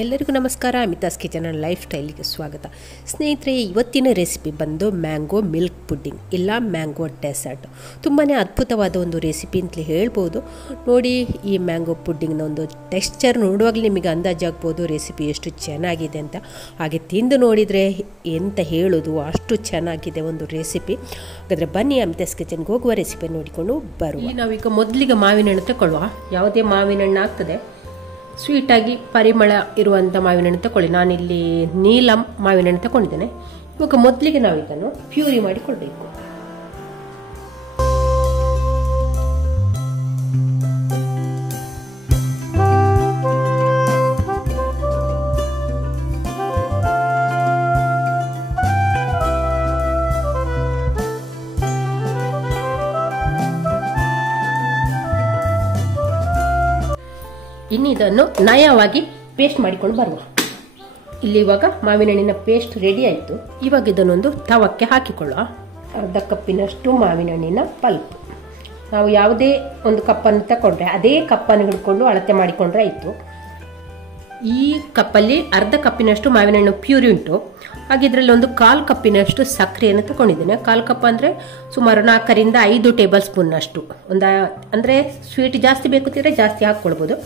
ಎಲ್ಲರಿಗೂ ನಮಸ್ಕಾರ. Amitha's kitchen and life ಸ್ಟೈಲಿಗೆ ಸ್ವಾಗತ. ಸ್ನೇಹಿತರೆ, ಇವತ್ತಿನ ರೆಸಿಪಿ ಬಂದು ಮ್ಯಾಂಗೋ ಮಿಲ್ಕ್ ಪುಡ್ಡಿಂಗ್ ಇಲ್ಲ ಮ್ಯಾಂಗೋ ಡೆಸರ್ಟ್. ತುಂಬಾ ಅದ್ಭುತವಾದ ಒಂದು ರೆಸಿಪಿ ಅಂತಲೇ ಹೇಳ್ಬೋದು. ನೋಡಿ, ಈ ಮ್ಯಾಂಗೋ ಪುಡ್ಡಿಂಗ್ನ ಒಂದು ಟೆಕ್ಸ್ಚರ್ ನೋಡುವಾಗಲೇ ನಿಮಗೆ ಅಂದಾಜಾಗ್ಬೋದು ರೆಸಿಪಿ ಎಷ್ಟು ಚೆನ್ನಾಗಿದೆ ಅಂತ. ಹಾಗೆ ತಿಂದು ನೋಡಿದರೆ ಎಂತ ಹೇಳೋದು, ಅಷ್ಟು ಚೆನ್ನಾಗಿದೆ ಒಂದು ರೆಸಿಪಿ. ಹಾಗಾದರೆ ಬನ್ನಿ ಅಮಿತಾಸ್ ಕಿಚನ್ಗೆ ಹೋಗುವ ರೆಸಿಪಿ ನೋಡಿಕೊಂಡು ಬರುವ. ನಾವೀಗ ಮೊದಲಿಗೆ ಮಾವಿನ ಹಣ್ಣು ತಗೊಳ್ಳುವ. ಯಾವುದೇ ಮಾವಿನ ಹಣ್ಣು ಆಗ್ತದೆ, ಸ್ವೀಟಾಗಿ ಪರಿಮಳ ಇರುವಂಥ ಮಾವಿನ ಹಣ್ಣು ತಗೊಳ್ಳಿ. ನಾನಿಲ್ಲಿ ನೀಲಂ ಮಾವಿನ ಹಣ್ಣು ತಗೊಂಡಿದ್ದೇನೆ. ಇವಾಗ ಮೊದಲಿಗೆ ನಾವು ಇದನ್ನು ಪ್ಯೂರಿ ಮಾಡಿಕೊಳ್ಬೇಕು. ಇನ್ನು ಇದನ್ನು ನಯವಾಗಿ ಪೇಸ್ಟ್ ಮಾಡಿಕೊಂಡು ಬರುವ. ಇಲ್ಲಿ ಇವಾಗ ಮಾವಿನ ಹಣ್ಣಿನ ಪೇಸ್ಟ್ ರೆಡಿ ಆಯಿತು. ಇವಾಗ ಇದನ್ನೊಂದು ತವಕ್ಕೆ ಹಾಕಿಕೊಳ್ಳುವ. ಅರ್ಧ ಕಪ್ಪಿನಷ್ಟು ಮಾವಿನ ಹಣ್ಣಿನ ಪಲ್ಪ್. ನಾವು ಯಾವುದೇ ಒಂದು ಕಪ್ಪನ್ನು ತಗೊಂಡ್ರೆ ಅದೇ ಕಪ್ಪನ್ನು ಹಿಡ್ಕೊಂಡು ಅಳತೆ ಮಾಡಿಕೊಂಡ್ರೆ ಆಯಿತು. ಈ ಕಪ್ಪಲ್ಲಿ ಅರ್ಧ ಕಪ್ಪಿನಷ್ಟು ಮಾವಿನ ಹಣ್ಣು ಪ್ಯೂರಿ ಉಂಟು. ಹಾಗೆ ಇದರಲ್ಲಿ ಒಂದು 1/4 ಕಪ್ಪಿನಷ್ಟು ಸಕ್ಕರೆಯನ್ನು ತಗೊಂಡಿದ್ದೇನೆ. 1/4 ಕಪ್ ಅಂದರೆ ಸುಮಾರು 4 ರಿಂದ 5 ಟೇಬಲ್ ಸ್ಪೂನ್ ಅಷ್ಟು. ಅಂದರೆ ಸ್ವೀಟ್ ಜಾಸ್ತಿ ಬೇಕಂತಿದ್ರೆ ಜಾಸ್ತಿ ಹಾಕ್ಕೊಳ್ಬೋದು.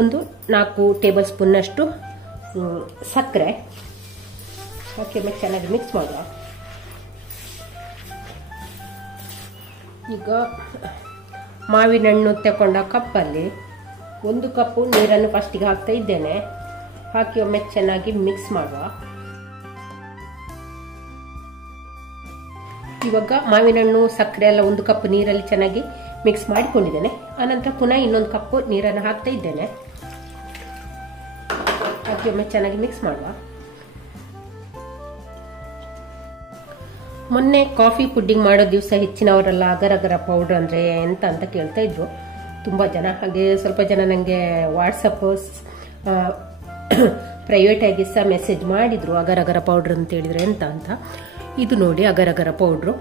ಒಂದು 4 ಟೇಬಲ್ ಸ್ಪೂನ್ನಷ್ಟು ಸಕ್ಕರೆ ಹಾಕಿ ಚೆನ್ನಾಗಿ ಮಿಕ್ಸ್ ಮಾಡುವ. ಈಗ ಮಾವಿನ ಹಣ್ಣು ತಗೊಂಡ ಕಪ್ಪಲ್ಲಿ 1 ಕಪ್ಪು ನೀರನ್ನು ಫಸ್ಟಿಗೆ ಹಾಕ್ತಾ ಇದ್ದೇನೆ. ಹಾಕಿ ಒಮ್ಮೆ ಚೆನ್ನಾಗಿ ಮಿಕ್ಸ್ ಮಾಡುವ. ಇವಾಗ ಮಾವಿನ ಹಣ್ಣು ಸಕ್ಕರೆ ಎಲ್ಲ 1 ಕಪ್ ನೀರಲ್ಲಿ ಚೆನ್ನಾಗಿ ಮಿಕ್ಸ್ ಮಾಡಿಕೊಂಡಿದ್ದೇನೆ. ಆನಂತರ ಪುನಃ ಇನ್ನೊಂದು ಕಪ್ಪು ನೀರನ್ನು ಹಾಕ್ತಾ ಇದ್ದೇನೆ. ಹಾಕಿ ಒಮ್ಮೆ ಚೆನ್ನಾಗಿ ಮಿಕ್ಸ್ ಮಾಡುವ. ಮೊನ್ನೆ ಕಾಫಿ ಪುಡ್ಡಿಂಗ್ ಮಾಡೋ ದಿವಸ ಹೆಚ್ಚಿನವರೆಲ್ಲ ಅಗರ ಅಗರ ಪೌಡರ್ ಅಂದರೆ ಎಂತ ಅಂತ ಕೇಳ್ತಾ ಇದ್ರು ತುಂಬ ಜನ. ಹಾಗೆ ಸ್ವಲ್ಪ ಜನ ನನಗೆ ವಾಟ್ಸಪ್ ಪ್ರೈವೇಟ್ ಆಗಿ ಸಹ ಮೆಸೇಜ್ ಮಾಡಿದ್ರು, ಅಗರ ಅಗರ ಪೌಡ್ರ್ ಅಂತ ಹೇಳಿದ್ರೆ ಎಂತ ಅಂತ. ಇದು ನೋಡಿ, ಅಗರ ಅಗರ ಪೌಡ್ರು,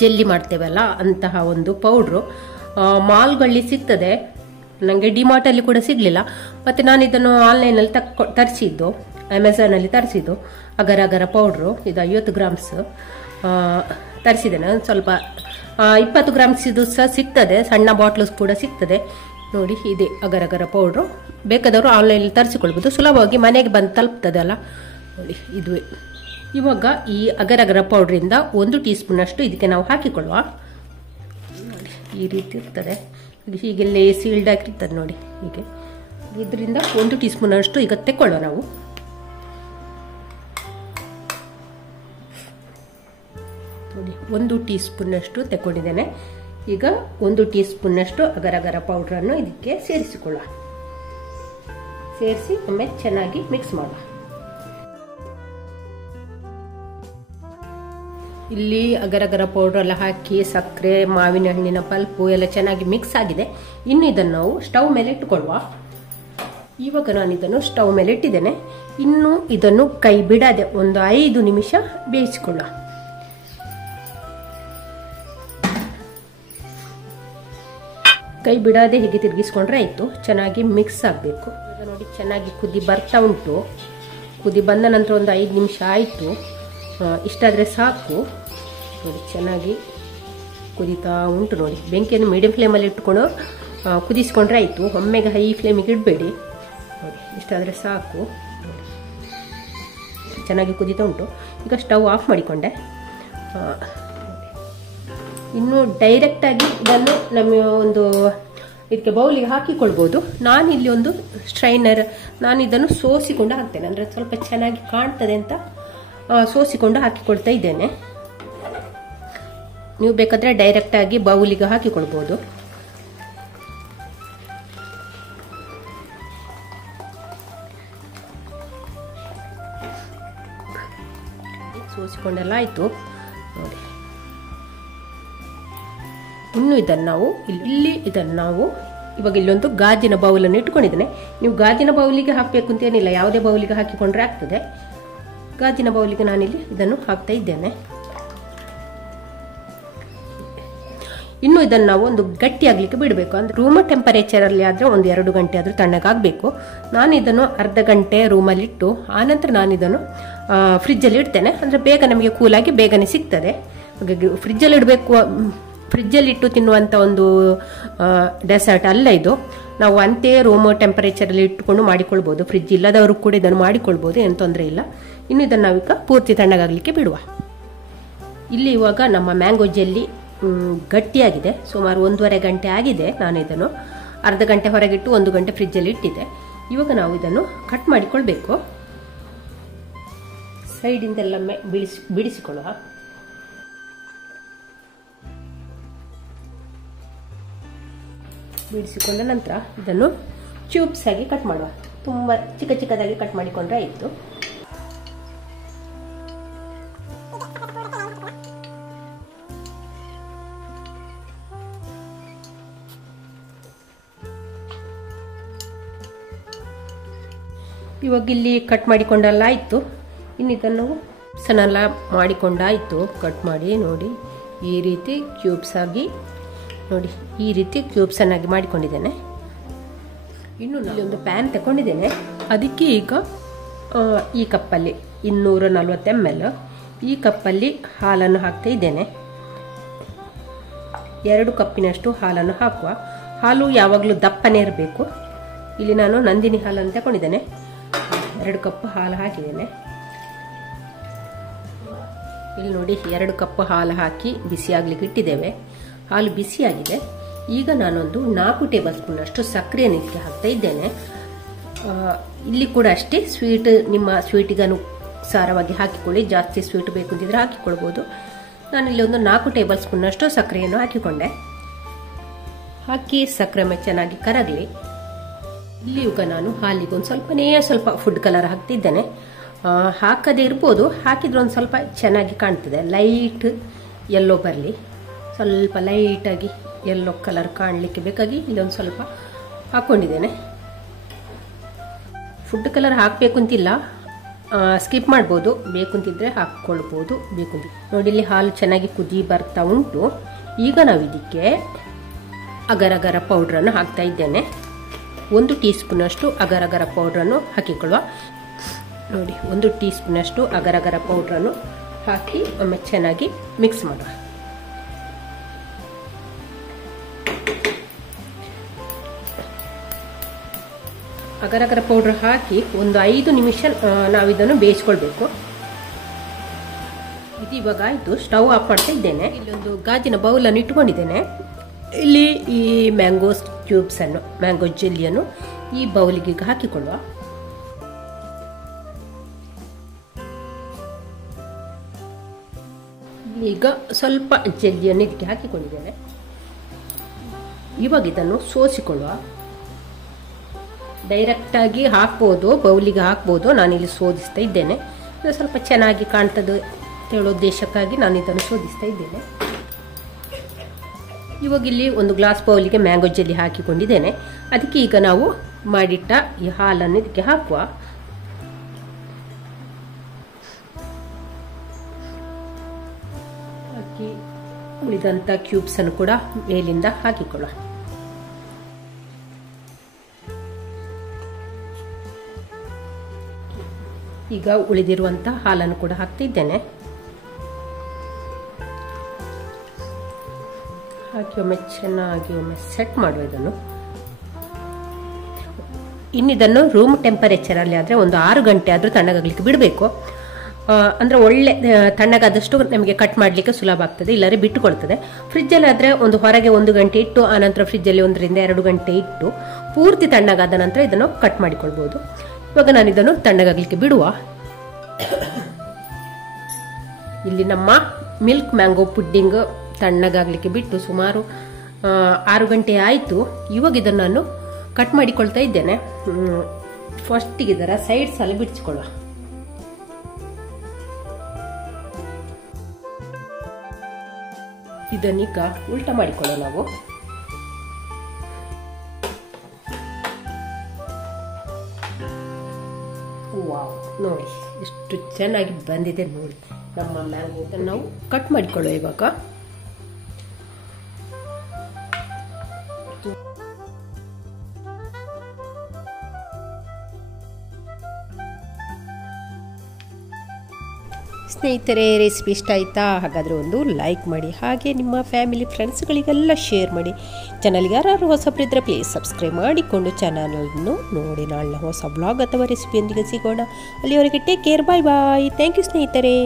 ಜೆಲ್ಲಿ ಮಾಡ್ತೇವಲ್ಲ ಅಂತಹ ಒಂದು ಪೌಡ್ರು. ಮಾಲ್ಗಳಲ್ಲಿ ಸಿಗ್ತದೆ. ನನಗೆ ಡಿಮಾರ್ಟಲ್ಲಿ ಕೂಡ ಸಿಗಲಿಲ್ಲ. ಮತ್ತು ನಾನು ಇದನ್ನು ಆನ್ಲೈನಲ್ಲಿ ತರಿಸಿದ್ದು, ಅಮೆಝಾನಲ್ಲಿ ತರಿಸಿದ್ದು ಅಗರ ಅಗರ ಪೌಡ್ರು. ಇದು 50 ಗ್ರಾಮ್ಸ್ ತರಿಸಿದ್ದೇನೆ. ಸ್ವಲ್ಪ 20 ಗ್ರಾಮ್ಸ್ ಇದು ಸಹ ಸಿಗ್ತದೆ, ಸಣ್ಣ ಬಾಟ್ಲಸ್ ಕೂಡ ಸಿಗ್ತದೆ. ನೋಡಿ, ಇದೆ ಅಗರ ಅಗರ ಪೌಡ್ರು. ಬೇಕಾದವರು ಆನ್ಲೈನಲ್ಲಿ ತರಿಸಿಕೊಳ್ಬೋದು, ಸುಲಭವಾಗಿ ಮನೆಗೆ ಬಂದು ತಲುಪ್ತದಲ್ಲ. ನೋಡಿ, ಇದುವೇ. ಇವಾಗ ಈ ಅಗರ ಅಗರ ಪೌಡ್ರಿಂದ 1 ಟೀ ಸ್ಪೂನ್ ಅಷ್ಟು ಇದಕ್ಕೆ ನಾವು ಹಾಕಿಕೊಳ್ಳುವ. ನೋಡಿ, ಈ ರೀತಿ ಇರ್ತದೆ. ಹೀಗೆಲ್ಲೇ ಸೀಲ್ಡ್ ಆಗಿರ್ತದೆ ನೋಡಿ. ಹೀಗೆ ಇದರಿಂದ 1 ಟೀ ಸ್ಪೂನ್ ಅಷ್ಟು ಈಗ ತೆಕ್ಕೊಳ್ಳುವ ನಾವು. ನೋಡಿ, 1 ಟೀ ಸ್ಪೂನ್ ಅಷ್ಟು ತೆಕ್ಕೊಂಡಿದ್ದೇನೆ. ಈಗ 1 ಟೀ ಸ್ಪೂನ್ ಅಷ್ಟು ಅಗರ ಅಗರ ಪೌಡ್ರನ್ನು ಇದಕ್ಕೆ ಸೇರಿಸಿಕೊಳ್ಳುವ. ಸೇರಿಸಿ ಒಮ್ಮೆ ಚೆನ್ನಾಗಿ ಮಿಕ್ಸ್ ಮಾಡುವ. ಇಲ್ಲಿ ಅಗರ ಅಗರ ಪೌಡರ್ ಎಲ್ಲ ಹಾಕಿ ಸಕ್ಕರೆ, ಮಾವಿನ ಹಣ್ಣಿನ ಪಲ್ಪು ಎಲ್ಲ ಚೆನ್ನಾಗಿ ಮಿಕ್ಸ್ ಆಗಿದೆ. ಇನ್ನು ಇದನ್ನು ನಾವು ಸ್ಟವ್ ಮೇಲೆ ಇಟ್ಟುಕೊಳ್ಳುವ. ಇವಾಗ ನಾನು ಇದನ್ನು ಸ್ಟವ್ ಮೇಲೆ ಇಟ್ಟಿದ್ದೇನೆ. ಇನ್ನು ಇದನ್ನು ಕೈ ಬಿಡದೆ ಒಂದು 5 ನಿಮಿಷ ಬೇಯಿಸಿಕೊಳ್ಳುವ. ಕೈ ಬಿಡದೆ ಹೀಗೆ ತಿರುಗಿಸ್ಕೊಂಡ್ರೆ ಆಯಿತು. ಚೆನ್ನಾಗಿ ಮಿಕ್ಸ್ ಆಗಬೇಕು. ನೋಡಿ, ಚೆನ್ನಾಗಿ ಕುದಿ ಬರ್ತಾ ಉಂಟು. ಕುದಿ ಬಂದ ನಂತರ ಒಂದು 5 ನಿಮಿಷ ಆಯಿತು. ಇಷ್ಟಾದರೆ ಸಾಕು. ನೋಡಿ, ಚೆನ್ನಾಗಿ ಕುದೀತಾ ಉಂಟು. ನೋಡಿ, ಬೆಂಕಿಯನ್ನು ಮೀಡಿಯಂ ಫ್ಲೇಮಲ್ಲಿ ಇಟ್ಕೊಂಡು ಕುದಿಸ್ಕೊಂಡ್ರೆ ಆಯಿತು. ಒಮ್ಮೆಗೆ ಹೈ ಫ್ಲೇಮಿಗೆ ಇಡಬೇಡಿ. ನೋಡಿ, ಇಷ್ಟಾದರೆ ಸಾಕು. ಚೆನ್ನಾಗಿ ಕುದೀತಾ ಉಂಟು. ಈಗ ಸ್ಟವ್ ಆಫ್ ಮಾಡಿಕೊಂಡೆ. ಇನ್ನು ಡೈರೆಕ್ಟಾಗಿ ಇದನ್ನು ನಮ್ಮ ಒಂದು ಇದಕ್ಕೆ ಬೌಲಿಗೆ ಹಾಕಿಕೊಳ್ಬೋದು. ನಾನಿಲ್ಲಿ ಒಂದು ಸ್ಟ್ರೈನರ್, ನಾನು ಇದನ್ನು ಸೋಸಿಕೊಂಡು ಹಾಕ್ತೇನೆ. ಅಂದರೆ ಸ್ವಲ್ಪ ಚೆನ್ನಾಗಿ ಕಾಣ್ತದೆ ಅಂತ ಸೋಸಿಕೊಂಡು ಹಾಕಿಕೊಳ್ತಾ ಇದ್ದೇನೆ. ನೀವು ಬೇಕಾದರೆ ಡೈರೆಕ್ಟಾಗಿ ಬೌಲಿಗೆ ಹಾಕಿಕೊಳ್ಬೋದು. ಸೋಸಿಕೊಂಡೆಲ್ಲ ಆಯಿತು. ನೋಡಿ, ಇನ್ನು ಇದನ್ನು ನಾವು ಇವಾಗ ಇಲ್ಲೊಂದು ಗಾಜಿನ ಬೌಲನ್ನು ಇಟ್ಕೊಂಡಿದ್ದೇನೆ. ನೀವು ಗಾಜಿನ ಬೌಲಿಗೆ ಹಾಕಬೇಕು ಅಂತ ಏನಿಲ್ಲ, ಯಾವುದೇ ಬೌಲಿಗೆ ಹಾಕಿಕೊಂಡ್ರೆ ಆಗ್ತದೆ. ಗಾಜಿನ ಬೌಲಿಗೆ ನಾನಿಲ್ಲಿ ಇದನ್ನು ಹಾಕ್ತಾ ಇದ್ದೇನೆ. ಇನ್ನು ಇದನ್ನು ನಾವು ಒಂದು ಗಟ್ಟಿ ಆಗ್ಲಿಕ್ಕೆ ಬಿಡಬೇಕು. ಅಂದ್ರೆ ರೂಮ್ ಟೆಂಪರೇಚರ್ ಅಲ್ಲಿ ಆದ್ರೆ ಒಂದು 2 ಗಂಟೆ ಆದ್ರೂ ತಣ್ಣಗಾಗಬೇಕು. ನಾನು ಇದನ್ನು ಅರ್ಧ ಗಂಟೆ ರೂಮಲ್ಲಿ ಇಟ್ಟು ಆನಂತರ ನಾನು ಇದನ್ನು ಫ್ರಿಜ್ ಅಲ್ಲಿ ಇಡ್ತೇನೆ. ಅಂದ್ರೆ ಬೇಗ ನಮಗೆ ಕೂಲಾಗಿ ಬೇಗನೆ ಸಿಗ್ತದೆ. ಫ್ರಿಜ್ ಅಲ್ಲಿ ಇಡಬೇಕು, ಫ್ರಿಜ್ ಅಲ್ಲಿ ಇಟ್ಟು ತಿನ್ನುವಂತ ಒಂದು ಡೆಸರ್ಟ್ ಅಲ್ಲ ಇದು. ನಾವು ಅಂತೆಯೇ ರೂಮ್ ಟೆಂಪರೇಚರ್ ಅಲ್ಲಿ ಇಟ್ಟುಕೊಂಡು ಮಾಡಿಕೊಳ್ಬಹುದು. ಫ್ರಿಜ್ ಇಲ್ಲದವರು ಕೂಡ ಇದನ್ನು ಮಾಡಿಕೊಳ್ಬಹುದು, ಏನು ತೊಂದರೆ ಇಲ್ಲ. ಇನ್ನು ಇದನ್ನು ನಾವೀಗ ಪೂರ್ತಿ ತಣ್ಣಗಾಗಲಿಕ್ಕೆ ಬಿಡುವ. ಇಲ್ಲಿ ಇವಾಗ ನಮ್ಮ ಮ್ಯಾಂಗೋ ಜೆಲ್ಲಿ ಗಟ್ಟಿಯಾಗಿದೆ. ಸುಮಾರು 1.5 ಗಂಟೆ ಆಗಿದೆ. ನಾನು ಇದನ್ನು ಅರ್ಧ ಗಂಟೆ ಹೊರಗಿಟ್ಟು 1 ಗಂಟೆ ಫ್ರಿಜ್ಜಲ್ಲಿ ಇಟ್ಟಿದ್ದೆ. ಇವಾಗ ನಾವು ಇದನ್ನು ಕಟ್ ಮಾಡಿಕೊಳ್ಬೇಕು. ಸೈಡಿಂದೆಲ್ಲ ಬಿಡಿಸಿಕೊಳ್ಳುವ. ಬಿಡಿಸಿಕೊಂಡ ನಂತರ ಇದನ್ನು ಕ್ಯೂಬ್ಸ್ ಆಗಿ ಕಟ್ ಮಾಡುವ. ತುಂಬಾ ಚಿಕ್ಕ ಚಿಕ್ಕದಾಗಿ ಕಟ್ ಮಾಡಿಕೊಂಡ್ರೆ ಆಯಿತು. ಇವಾಗ ಇಲ್ಲಿ ಕಟ್ ಮಾಡಿಕೊಂಡೆಲ್ಲ ಆಯಿತು. ಇನ್ನು ಇದನ್ನು ಸಣ್ಣ ಮಾಡಿಕೊಂಡಾಯಿತು. ಕಟ್ ಮಾಡಿ ನೋಡಿ, ಈ ರೀತಿ ಕ್ಯೂಬ್ಸ್ ಆಗಿ ನೋಡಿ, ಈ ರೀತಿ ಕ್ಯೂಬ್ಸ್ ಆಗಿ ಮಾಡಿಕೊಂಡಿದ್ದೇನೆ. ಇನ್ನು ನಾನು ಒಂದು ಪ್ಯಾನ್ ತಗೊಂಡಿದ್ದೇನೆ. ಅದಕ್ಕೆ ಈಗ ಈ ಕಪ್ಪಲ್ಲಿ 240 ml ಈ ಕಪ್ಪಲ್ಲಿ ಹಾಲನ್ನು ಹಾಕ್ತಾ ಇದ್ದೇನೆ. 2 ಕಪ್ಪಿನಷ್ಟು ಹಾಲನ್ನು ಹಾಕುವ. ಹಾಲು ಯಾವಾಗಲೂ ದಪ್ಪನೇ ಇರಬೇಕು. ಇಲ್ಲಿ ನಾನು ನಂದಿನಿ ಹಾಲನ್ನು ತಗೊಂಡಿದ್ದೇನೆ. 2 ಕಪ್ ಹಾಲು ಹಾಕಿದ್ದೇನೆ. ಇಲ್ಲಿ ನೋಡಿ 2 ಕಪ್ ಹಾಲು ಹಾಕಿ ಬಿಸಿ ಆಗ್ಲಿಕ್ಕೆ ಇಟ್ಟಿದ್ದೇವೆ. ಹಾಲು ಬಿಸಿಯಾಗಿದೆ. ಈಗ ನಾನೊಂದು 4 ಟೇಬಲ್ ಸ್ಪೂನ್ ಅಷ್ಟು ಸಕ್ಕರೆಯನ್ನು ಇದಕ್ಕೆ ಹಾಕ್ತಾ ಇದ್ದೇನೆ. ಇಲ್ಲಿ ಕೂಡ ಅಷ್ಟೇ, ಸ್ವೀಟ್ ನಿಮ್ಮ ಸ್ವೀಟಿಗೆ ಅನುಸಾರವಾಗಿ ಹಾಕಿಕೊಳ್ಳಿ. ಜಾಸ್ತಿ ಸ್ವೀಟ್ ಬೇಕು ಅಂತಿದ್ರೆ ಹಾಕಿಕೊಳ್ಬಹುದು. ನಾನಿಲ್ಲಿ ಒಂದು 4 ಟೇಬಲ್ ಸ್ಪೂನ್ ಅಷ್ಟು ಸಕ್ಕರೆಯನ್ನು ಹಾಕಿಕೊಂಡೆ. ಹಾಕಿ ಸಕ್ಕರೆ ಚೆನ್ನಾಗಿ ಕರಗಲಿ. ಇಲ್ಲಿ ಈಗ ನಾನು ಹಾಲಿಗೆ ಒಂದು ಸ್ವಲ್ಪ ಫುಡ್ ಕಲರ್ ಹಾಕ್ತಿದ್ದೇನೆ. ಹಾಕದೇ ಇರ್ಬೋದು, ಹಾಕಿದ್ರೆ ಒಂದು ಸ್ವಲ್ಪ ಚೆನ್ನಾಗಿ ಕಾಣ್ತದೆ. ಲೈಟ್ ಯೆಲ್ಲೋ ಬರಲಿ, ಸ್ವಲ್ಪ ಲೈಟಾಗಿ ಯೆಲ್ಲೋ ಕಲರ್ ಕಾಣಲಿಕ್ಕೆ ಬೇಕಾಗಿ ಇಲ್ಲೊಂದು ಸ್ವಲ್ಪ ಹಾಕ್ಕೊಂಡಿದ್ದೇನೆ. ಫುಡ್ ಕಲರ್ ಹಾಕಬೇಕು ಅಂತಿಲ್ಲ, ಸ್ಕಿಪ್ ಮಾಡ್ಬೋದು. ಬೇಕು ಅಂತಿದ್ರೆ ಹಾಕ್ಕೊಳ್ಬೋದು. ಬೇಕು ಅಂತ ನೋಡಿ, ಇಲ್ಲಿ ಹಾಲು ಚೆನ್ನಾಗಿ ಕುದಿ ಬರ್ತಾ ಉಂಟು. ಈಗ ನಾವು ಇದಕ್ಕೆ ಅಗರ ಅಗರ ಪೌಡ್ರನ್ನು ಹಾಕ್ತಾ ಇದ್ದೇನೆ. 1 ಟೀ ಸ್ಪೂನ್ ಅಷ್ಟು ಅಗರ ಅಗರ ಪೌಡ್ರನ್ನು ಹಾಕಿಕೊಳ್ಳುವ. ನೋಡಿ, 1 ಟೀ ಸ್ಪೂನ್ ಅಷ್ಟು ಅಗರ ಅಗರ ಪೌಡ್ರನ್ನು ಹಾಕಿ ಒಮ್ಮೆ ಚೆನ್ನಾಗಿ ಮಿಕ್ಸ್ ಮಾಡುವ. ಅಗರ ಅಗರ ಪೌಡರ್ ಹಾಕಿ ಒಂದು 5 ನಿಮಿಷ ನಾವಿದನ್ನು ಬೇಯಿಸ್ಕೊಳ್ಬೇಕು. ಇದು ಇವಾಗ ಆಯ್ತು. ಸ್ಟವ್ ಆಫ್ ಮಾಡ್ತಾ ಇದ್ದೇನೆ. ಇಲ್ಲೊಂದು ಗಾಜಿನ ಬೌಲನ್ನು ಇಟ್ಕೊಂಡಿದ್ದೇನೆ. ಇಲ್ಲಿ ಈ ಮ್ಯಾಂಗೋ ಕ್ಯೂಬ್ಸ್ ಅನ್ನು, ಮ್ಯಾಂಗೋ ಜೆಲ್ಲಿಯನ್ನು ಈ ಬೌಲಿಗೆ ಹಾಕಿಕೊಳ್ಳುವ. ಈಗ ಸ್ವಲ್ಪ ಜೆಲ್ಲಿಯನ್ನು ಇದಕ್ಕೆ ಹಾಕಿಕೊಂಡಿದ್ದೇನೆ. ಇವಾಗ ಇದನ್ನು ಸೋಸಿಕೊಳ್ಳುವ. ಡೈರೆಕ್ಟ್ ಆಗಿ ಹಾಕ್ಬೋದು, ಬೌಲಿಗೆ ಹಾಕ್ಬೋದು. ನಾನಿಲ್ಲಿ ಶೋಧಿಸ್ತಾ ಇದ್ದೇನೆ. ಸ್ವಲ್ಪ ಚೆನ್ನಾಗಿ ಕಾಣ್ತದೆ ಹೇಳೋ ಉದ್ದೇಶಕ್ಕಾಗಿ ನಾನು ಇದನ್ನು ಶೋಧಿಸ್ತಾ ಇದ್ದೇನೆ. ಇವಾಗ ಇಲ್ಲಿ ಒಂದು ಗ್ಲಾಸ್ ಬೌಲಿಗೆ ಮ್ಯಾಂಗೋ ಜೆಲ್ಲಿ ಹಾಕಿಕೊಂಡಿದ್ದೇನೆ. ಅದಕ್ಕೆ ಈಗ ನಾವು ಮಾಡಿಟ್ಟ ಈ ಹಾಲನ್ನು ಇದಕ್ಕೆ ಹಾಕುವ. ಹಾಕಿ ಉಳಿದಂತ ಕ್ಯೂಬ್ಸ್ ಅನ್ನು ಕೂಡ ಮೇಲಿಂದ ಹಾಕಿಕೊಳ್ಳುವ. ಈಗ ಉಳಿದಿರುವಂತ ಹಾಲನ್ನು ಕೂಡ ಹಾಕ್ತಾ ಇದ್ದೇನೆ. ಹಾಕಿ ಒಮ್ಮೆ ಚೆನ್ನಾಗಿ ಒಮ್ಮೆ ಸೆಟ್ ಮಾಡುವ ಇದನ್ನು. ಇನ್ನಿದನ್ನು ರೂಮ್ ಟೆಂಪರೇಚರ್ ಅಲ್ಲಿ ಆದ್ರೆ ಒಂದು 6 ಗಂಟೆ ಆದ್ರೂ ತಣ್ಣಗಾಗ್ಲಿಕ್ಕೆ ಬಿಡಬೇಕು. ಅಂದ್ರೆ ಒಳ್ಳೆ ತಣ್ಣಗಾದಷ್ಟು ನಮಗೆ ಕಟ್ ಮಾಡ್ಲಿಕ್ಕೆ ಸುಲಭ ಆಗ್ತದೆ, ಇಲ್ಲರೆ ಬಿಟ್ಟುಕೊಳ್ತದೆ. ಫ್ರಿಜ್ ಅಲ್ಲಿ ಆದ್ರೆ ಒಂದು ಹೊರಗೆ 1 ಗಂಟೆ ಇಟ್ಟು ಆನಂತರ ಫ್ರಿಜ್ ಅಲ್ಲಿ 1 ರಿಂದ 2 ಗಂಟೆ ಇಟ್ಟು ಪೂರ್ತಿ ತಣ್ಣಗಾದ ನಂತರ ಇದನ್ನು ಕಟ್ ಮಾಡಿಕೊಳ್ಬಹುದು. ಇವಾಗ ನಾನು ಇದನ್ನು ತಣ್ಣಗಾಗ್ಲಿಕ್ಕೆ ಬಿಡುವ. ಇಲ್ಲಿ ನಮ್ಮ ಮಿಲ್ಕ್ ಮ್ಯಾಂಗೋ ಪುಡ್ಡಿಂಗ್ ತಣ್ಣಗಾಗ್ಲಿಕ್ಕೆ ಬಿಟ್ಟು ಸುಮಾರು 6 ಗಂಟೆ ಆಯಿತು. ಇವಾಗ ಇದನ್ನು ನಾನು ಕಟ್ ಮಾಡಿಕೊಳ್ತಾ ಇದ್ದೇನೆ. ಫಸ್ಟಿಗೆ ಇದರ ಸೈಡ್ಸ್ ಅಲ್ಲಿ ಬಿಡಿಸಿಕೊಳ್ಳುವ. ಇದನ್ನೀಗ ಉಲ್ಟಾ ಮಾಡಿಕೊಳ್ಳುವ ನಾವು. ವಾವ್, ನೋಡಿ ಎಷ್ಟು ಚೆನ್ನಾಗಿ ಬಂದಿದೆ ನೋಡಿ ನಮ್ಮ ಮ್ಯಾಂಗೋ. ನಾವು ಕಟ್ ಮಾಡಿಕೊಳ್ಳುವ. ಇವಾಗ ಸ್ನೇಹಿತರೆ, ರೆಸಿಪಿ ಇಷ್ಟ ಆಯಿತಾ? ಹಾಗಾದರೆ ಒಂದು ಲೈಕ್ ಮಾಡಿ, ಹಾಗೆ ನಿಮ್ಮ ಫ್ಯಾಮಿಲಿ ಫ್ರೆಂಡ್ಸ್ಗಳಿಗೆಲ್ಲ ಶೇರ್ ಮಾಡಿ. ಚಾನಲ್ಗೆ ಯಾರು ಹೊಸಬ್ರಿದ್ದರೆ ಪ್ಲೀಸ್ ಸಬ್ಸ್ಕ್ರೈಬ್ ಮಾಡಿಕೊಂಡು ಚಾನಲನ್ನು ನೋಡಿ. ನಾಳೆ ಹೊಸ ಬ್ಲಾಗ್ ಅಥವಾ ರೆಸಿಪಿಯೊಂದಿಗೆ ಸಿಗೋಣ. ಅಲ್ಲಿವರೆಗೆ take care, bye bye. Thank you ಸ್ನೇಹಿತರೆ.